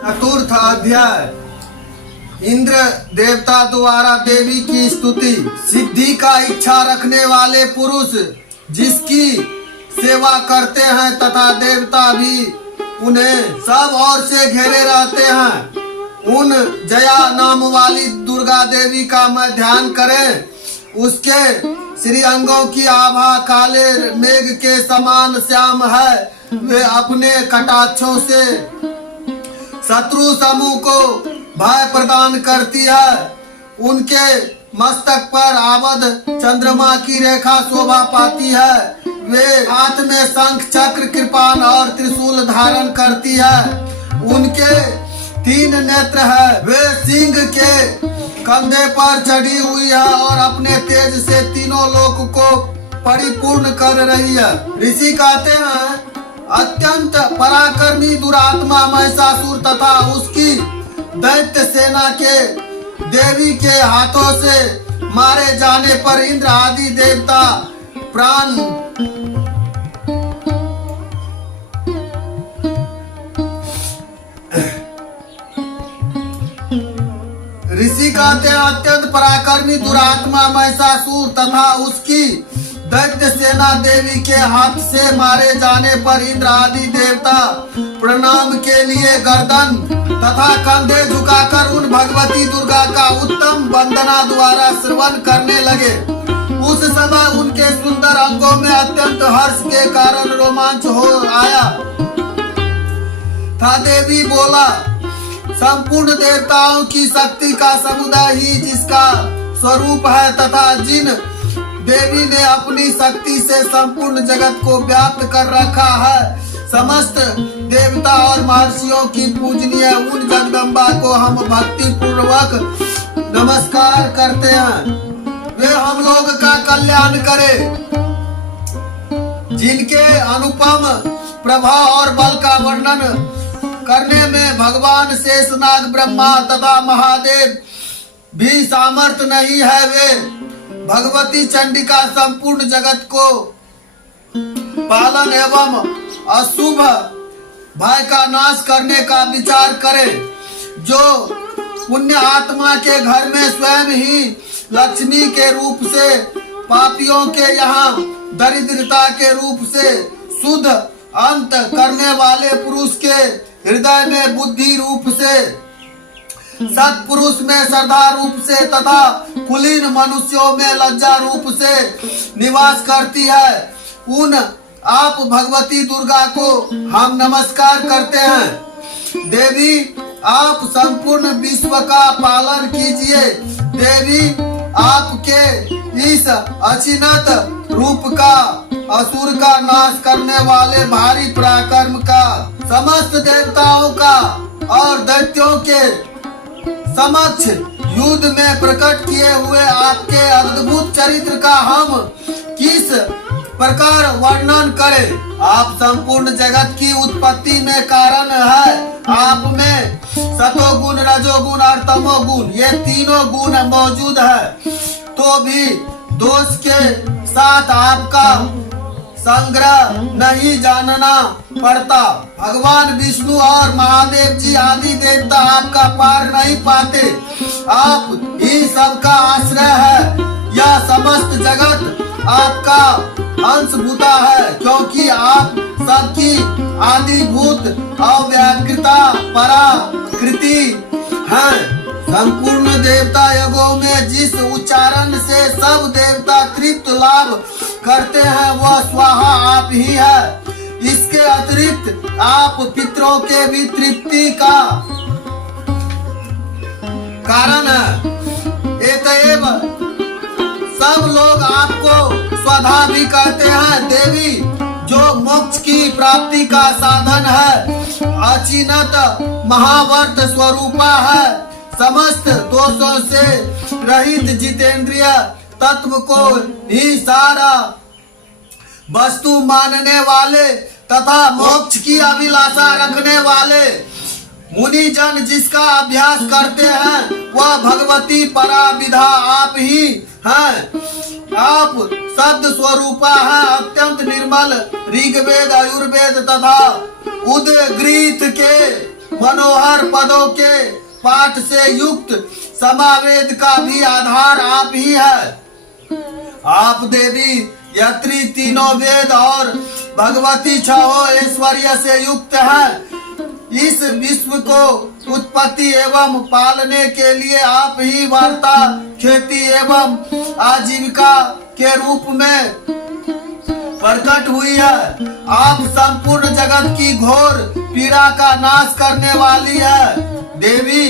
चतुर्थ अध्याय। इंद्र देवता द्वारा देवी की स्तुति। सिद्धि का इच्छा रखने वाले पुरुष जिसकी सेवा करते हैं तथा देवता भी उन्हें सब ओर से घेरे रहते हैं, उन जया नाम वाली दुर्गा देवी का मैं ध्यान करें। उसके श्री अंगों की आभा काले मेघ के समान श्याम है। वे अपने कटाक्षों से शत्रु समूह को भय प्रदान करती है। उनके मस्तक पर आबद्ध चंद्रमा की रेखा शोभा पाती है। वे हाथ में शंख चक्र कृपाण और त्रिशूल धारण करती है। उनके 3 नेत्र है। वे सिंह के कंधे पर चढ़ी हुई है और अपने तेज से तीनों लोक को परिपूर्ण कर रही है। ऋषि कहते हैं, अत्यंत पराक्रमी दुरात्मा महिषासुर तथा उसकी दैत्य सेना के देवी के हाथों से मारे जाने पर इंद्र आदि देवता प्राण ऋषि कहते हैं, अत्यंत पराक्रमी दुरात्मा महिषासुर तथा उसकी दैत्य सेना देवी के हाथ से मारे जाने पर इंद्र आदि देवता प्रणाम के लिए गर्दन तथा कंधे झुकाकर उन भगवती दुर्गा का उत्तम वंदना द्वारा श्रवण करने लगे। उस समय उनके सुंदर अंगों में अत्यंत हर्ष के कारण रोमांच हो आया था। देवी बोला, संपूर्ण देवताओं की शक्ति का समुदाय ही जिसका स्वरूप है तथा जिन देवी ने अपनी शक्ति से संपूर्ण जगत को व्याप्त कर रखा है, समस्त देवता और महर्षियों की पूजनीय उन जगदम्बा को हम भक्ति पूर्वक नमस्कार करते हैं। वे हम लोग का कल्याण करे। जिनके अनुपम प्रभाव और बल का वर्णन करने में भगवान शेषनाग ब्रह्मा तथा महादेव भी सामर्थ नहीं है, वे भगवती चंडिका संपूर्ण जगत को पालन एवं अशुभ भय का नाश करने का विचार करे। जो पुण्य आत्मा के घर में स्वयं ही लक्ष्मी के रूप से, पापियों के यहाँ दरिद्रता के रूप से शुद्ध अंत करने वाले पुरुष के हृदय में बुद्धि रूप से, सत्पुरुष में श्रद्धा रूप से तथा कुलीन मनुष्यों में लज्जा रूप से निवास करती है, उन आप भगवती दुर्गा को हम नमस्कार करते हैं। देवी, आप संपूर्ण विश्व का पालन कीजिए। देवी, आपके इस अचिन्त रूप का, असुर का नाश करने वाले भारी पराक्रम का, समस्त देवताओं का और दैत्यों के समक्ष युद्ध में प्रकट किए हुए आपके अद्भुत चरित्र का हम किस प्रकार वर्णन करें। आप संपूर्ण जगत की उत्पत्ति में कारण है। आप में सतोगुण, रजोगुण और तमोगुण ये तीनों गुण मौजूद है, तो भी दोष के साथ आपका संग्रह नहीं जानना पड़ता। भगवान विष्णु और महादेव जी आदि देवता आपका पार नहीं पाते। आप ही सबका आश्रय है। यह समस्त जगत आपका अंशभूता है, क्योंकि आप सबकी आदिभूत अव्याकृता पराकृति हैं। संपूर्ण देवता युगों में जिस उच्चारण से सब देवता तृप्त लाभ करते हैं वह स्वाहा आप ही है। इसके अतिरिक्त आप पितरों के भी तृप्ति का कारण है। एतएव सब लोग आपको स्वधा भी कहते हैं। देवी, जो मोक्ष की प्राप्ति का साधन है, अचिन्त महावर्त स्वरूपा है, समस्त दोषों से रहित जितेंद्रिय तत्व को ही सारा वस्तु मानने वाले तथा मोक्ष की अभिलाषा रखने वाले मुनि जन जिसका अभ्यास करते हैं वह भगवती पराविधा आप ही हैं। आप शब्द स्वरूपा है, अत्यंत निर्मल ऋग्वेद, आयुर्वेद तथा उद्गीत के मनोहर पदों के पाठ से युक्त समावेद का भी आधार आप ही है। आप देवी यत्री तीनों वेद और भगवती छहो ऐश्वर्य से युक्त हैं। इस विश्व को उत्पत्ति एवं पालने के लिए आप ही वार्ता, खेती एवं आजीविका के रूप में प्रकट हुई है। आप संपूर्ण जगत की घोर पीड़ा का नाश करने वाली है। देवी,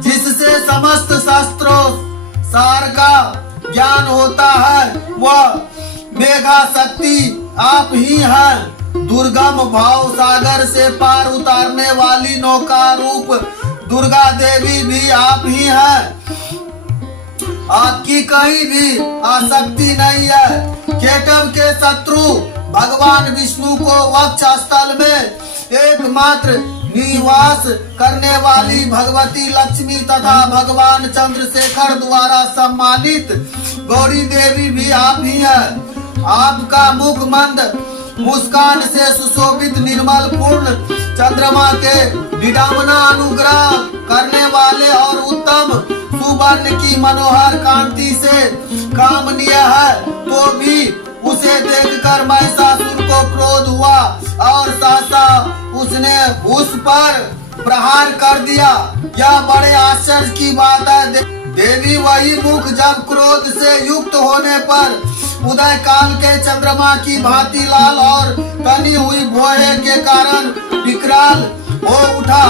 जिससे समस्त शास्त्रों सार का ज्ञान होता है, वह मेघा शक्ति आप ही हैं। दुर्गम भाव सागर से पार उतारने वाली नौका रूप दुर्गा देवी भी आप ही हैं। आपकी कहीं भी आसक्ति नहीं है। केटव के शत्रु भगवान विष्णु को वक्षस्थल में एकमात्र निवास करने वाली भगवती लक्ष्मी तथा भगवान चंद्रशेखर द्वारा सम्मानित गौरी देवी भी आप ही है। आपका मुख मंद मुस्कान से सुशोभित निर्मल पूर्ण चंद्रमा के विडंबना अनुग्रह करने वाले और उत्तम सुवर्ण की मनोहर कांति से कामनीय है, तो भी उसे देखकर महिषासुर को क्रोध हुआ और सहसा उसने उस पर प्रहार कर दिया। यह बड़े आश्चर्य की बात है। देवी, वही मुख जब क्रोध से युक्त होने पर उदय काल के चंद्रमा की भांति लाल और तनी हुई भौहें के कारण विकराल हो उठा,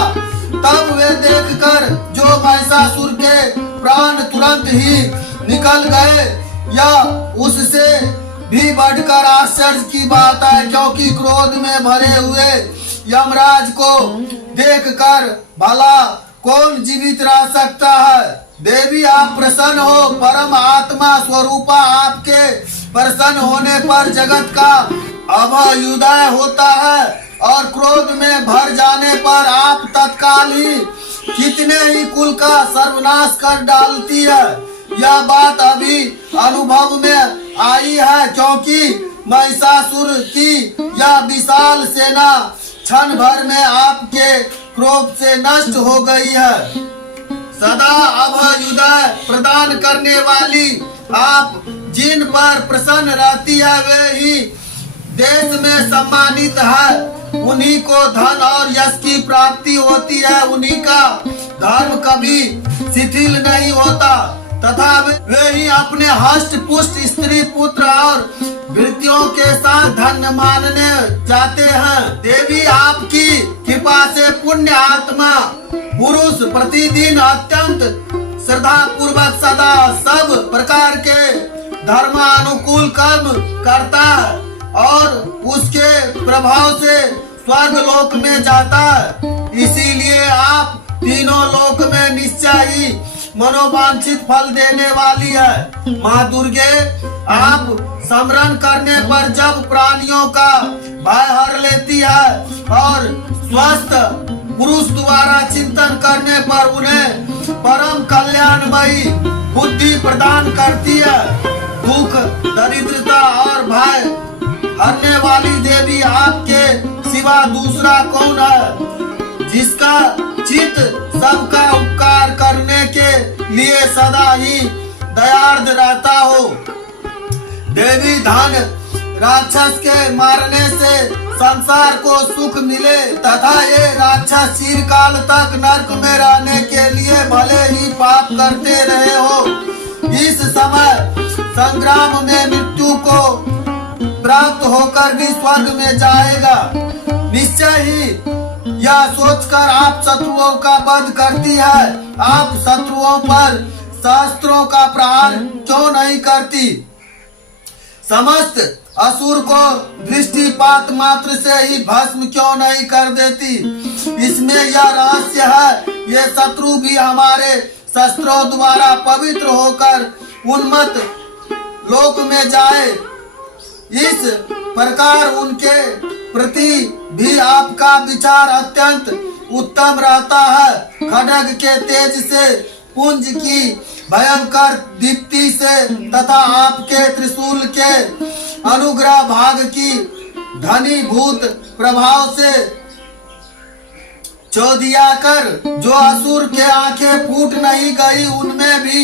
तब वे देखकर जो महिषासुर के प्राण तुरंत ही निकल गए। यह उससे भी बढ़कर आश्चर्य की बात है, क्योंकि क्रोध में भरे हुए यमराज को देखकर भला कौन जीवित रह सकता है। देवी, आप प्रसन्न हो। परम आत्मा स्वरूपा आपके प्रसन्न होने पर जगत का अभ्युदय होता है और क्रोध में भर जाने पर आप तत्काल ही कितने ही कुल का सर्वनाश कर डालती है। यह बात अभी अनुभव में आई है, क्योंकि महिषासुर की यह विशाल सेना क्षण भर में आपके क्रोध से नष्ट हो गई है। सदा अभयुदय प्रदान करने वाली आप जिन पर प्रसन्न रहती है, वे ही देश में सम्मानित है। उन्हीं को धन और यश की प्राप्ति होती है। उन्हीं का धर्म कभी शिथिल नहीं होता तथा वे ही अपने हष्ट पुष्ट स्त्री पुत्र और वृत्तियों के साथ धन्य मानने जाते हैं। देवी, आपकी कृपा से पुण्य आत्मा पुरुष प्रतिदिन अत्यंत श्रद्धा पूर्वक सदा सब प्रकार के धर्मानुकूल कर्म करता है और उसके प्रभाव से स्वर्ग लोक में जाता है। इसीलिए आप तीनों लोक में निश्चय ही मनोवांछित फल देने वाली है। माँ दुर्गे, आप स्मरण करने पर जब प्राणियों का भय हर लेती है और स्वस्थ पुरुष द्वारा चिंतन करने पर उन्हें परम कल्याणमयी बुद्धि प्रदान करती है। दुख, दरिद्रता और भय हरने वाली देवी आपके सिवा दूसरा कौन है, जिसका चित्त सबका उपकार करने के लिए सदा ही दयार्द रहता हो। देवी, धन राक्षस के मारने से संसार को सुख मिले तथा ये राक्षस चिरकाल तक नरक में रहने के लिए भले ही पाप करते रहे हो, इस समय संग्राम में मृत्यु को प्राप्त होकर भी स्वर्ग में जाएगा। निश्चय ही यह सोचकर आप शत्रुओं का वध करती है। आप शत्रुओं पर शास्त्रों का प्रहार क्यों नहीं करती? समस्त असुर को दृष्टिपात मात्र से ही भस्म क्यों नहीं कर देती? इसमें यह रहस्य है। ये शत्रु भी हमारे शस्त्रों द्वारा पवित्र होकर उन्मत्त लोक में जाए, इस प्रकार उनके प्रति भी आपका विचार अत्यंत उत्तम रहता है। खड्ग के तेज से, पुंज की भयंकर दीप्ति से तथा आपके त्रिशूल के अनुग्रह भाग की धनीभूत प्रभाव से चौधिया कर जो असुर के आंखें फूट नहीं गई, उनमें भी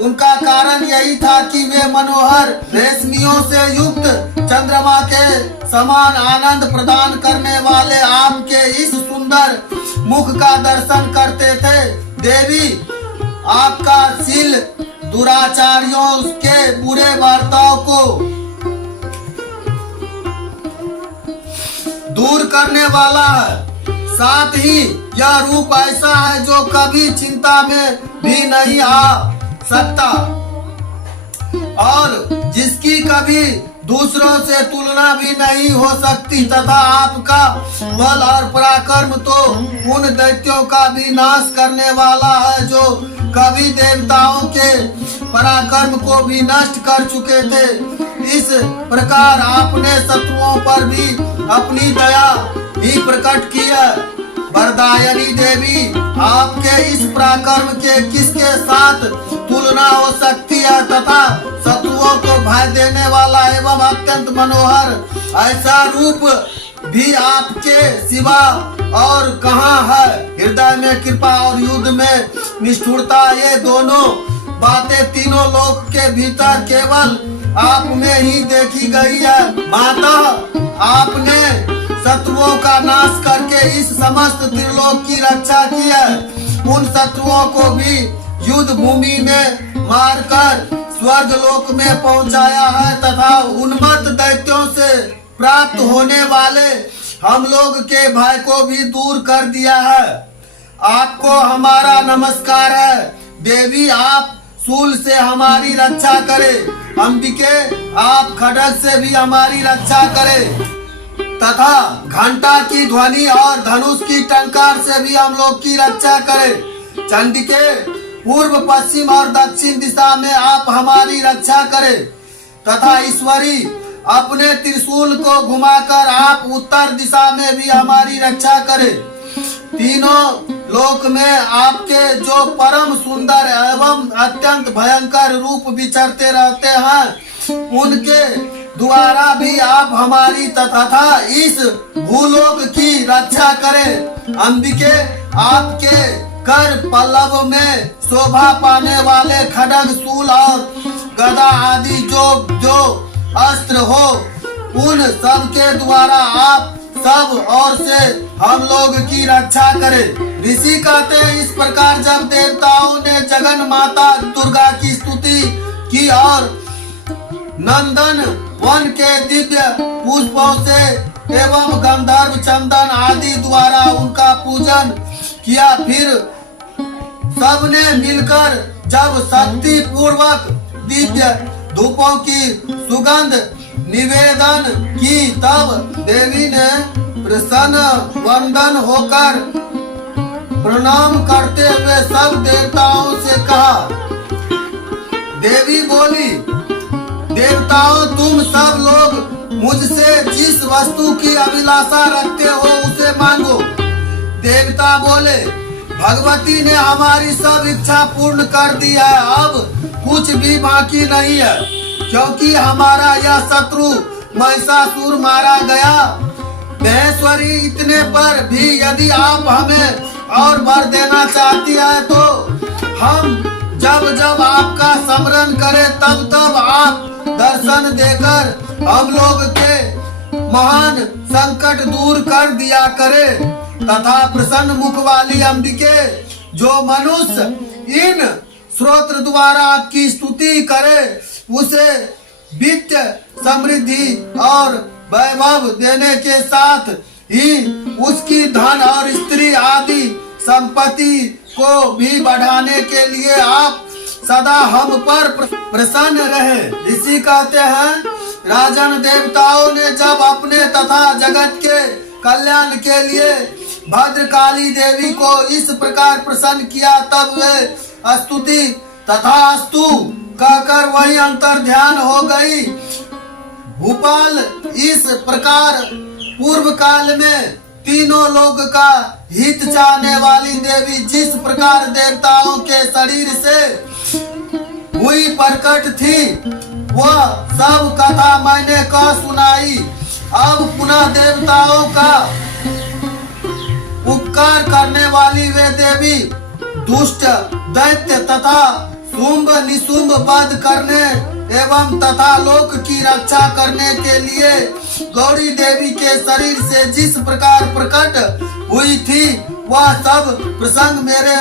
उनका कारण यही था कि वे मनोहर रेशमियों से युक्त चंद्रमा के समान आनंद प्रदान करने वाले आपके इस सुंदर मुख का दर्शन करते थे। देवी, आपका शील दुराचारियों के बुरे बर्ताव को दूर करने वाला है। साथ ही यह रूप ऐसा है जो कभी चिंता में भी नहीं आ सकता और जिसकी कभी दूसरों से तुलना भी नहीं हो सकती, तथा आपका बल और पराक्रम तो उन दैत्यों का भी नाश करने वाला है जो कभी देवताओं के पराक्रम को भी नष्ट कर चुके थे। इस प्रकार आपने शत्रुओं पर भी अपनी दया ही प्रकट किया। वरदायनी देवी, आपके इस पराक्रम के किसके साथ तुलना हो सकती है तथा शत्रुओं को भय देने वाला एवं अत्यंत मनोहर ऐसा रूप भी आपके सिवा और कहाँ है। हृदय में कृपा और युद्ध में निष्ठुरता, ये दोनों बातें तीनों लोक के भीतर केवल आप में ही देखी गई है। माता, आपने शत्रुओं का नाश करके इस समस्त त्रिलोक की रक्षा की है। उन शत्रुओं को भी युद्ध भूमि में मारकर स्वर्ग लोक में पहुंचाया है तथा उन्मत्त दैत्यों से प्राप्त होने वाले हम लोग के भय को भी दूर कर दिया है। आपको हमारा नमस्कार है। देवी, आप शूल से हमारी रक्षा करें। अंबिके, आप खड्ग से भी हमारी रक्षा करें तथा घंटा की ध्वनि और धनुष की टंकार से भी हम लोग की रक्षा करें। चंडिके, पूर्व, पश्चिम और दक्षिण दिशा में आप हमारी रक्षा करें तथा ईश्वरी, अपने त्रिशूल को घुमाकर आप उत्तर दिशा में भी हमारी रक्षा करें। तीनों लोक में आपके जो परम सुंदर एवं अत्यंत भयंकर रूप विचरते रहते हैं, उनके द्वारा भी आप हमारी तथा इस भूलोक की रक्षा करें। अंबिके, आपके कर पल्लव में शोभा पाने वाले खड्ग, शूल और गदा आदि जो अस्त्र हो, उन सब के द्वारा आप सब और से हम लोग की रक्षा करें। ऋषि कहते हैं, इस प्रकार जब देवताओं ने जगन माता दुर्गा की स्तुति की और नंदन वन के दिव्य पुष्पों से एवं गंधर्व चंदन आदि द्वारा उनका पूजन किया, फिर सबने मिलकर जब शक्ति पूर्वक दिव्य धूपों की सुगंध निवेदन की, तब देवी ने प्रसन्न वंदन होकर प्रणाम करते हुए सब देवताओं से कहा। देवी बोली, देवताओं, तुम सब लोग मुझसे जिस वस्तु की अभिलाषा रखते हो उसे मांगो। देवता बोले, भगवती ने हमारी सब इच्छा पूर्ण कर दी है, अब कुछ भी बाकी नहीं है, क्योंकि हमारा यह शत्रु महिषासुर मारा गया। महेश्वरी, इतने पर भी यदि आप हमें और वर देना चाहती है तो हम जब जब आपका स्मरण करें तब तब आप दर्शन देकर हम लोग के महान संकट दूर कर दिया करे तथा प्रसन्न मुख वाली अंबिके, जो मनुष्य इन स्तोत्र द्वारा आपकी स्तुति करे उसे वित्त, समृद्धि और वैभव देने के साथ ही उसकी धन और स्त्री आदि संपत्ति को भी बढ़ाने के लिए आप सदा हम पर प्रसन्न रहे। ऋषि कहते हैं, राजन, देवताओं ने जब अपने तथा जगत के कल्याण के लिए भद्रकाली देवी को इस प्रकार प्रसन्न किया, तब वे स्तुति तथा अस्तु कहकर वही अंतर ध्यान हो गई। भूपाल, इस प्रकार पूर्व काल में तीनों लोग का हित चाहने वाली देवी जिस प्रकार देवताओं के शरीर से हुई प्रकट थी, वह सब कथा मैंने कह सुनाई। अब पुनः देवताओं का उपकार करने वाली वे देवी दुष्ट दैत्य तथा शुंभ निशुंभ वध करने एवं तथा लोक की रक्षा करने के लिए गौरी देवी के शरीर से जिस प्रकार प्रकट हुई थी वह सब प्रसंग मेरे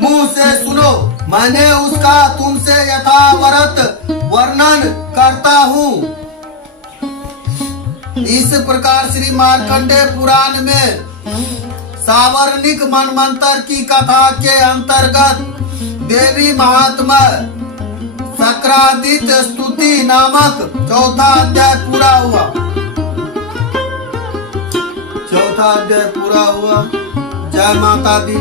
मुंह से सुनो। मैंने उसका तुमसे यथावत वर्णन करता हूँ। इस प्रकार श्री मार्कंडेय पुराण में सावर्णिक मनमंत्र की कथा के अंतर्गत देवी महात्मा सक्रादित स्तुति नामक चौथा अध्याय पूरा हुआ। जय माता दी।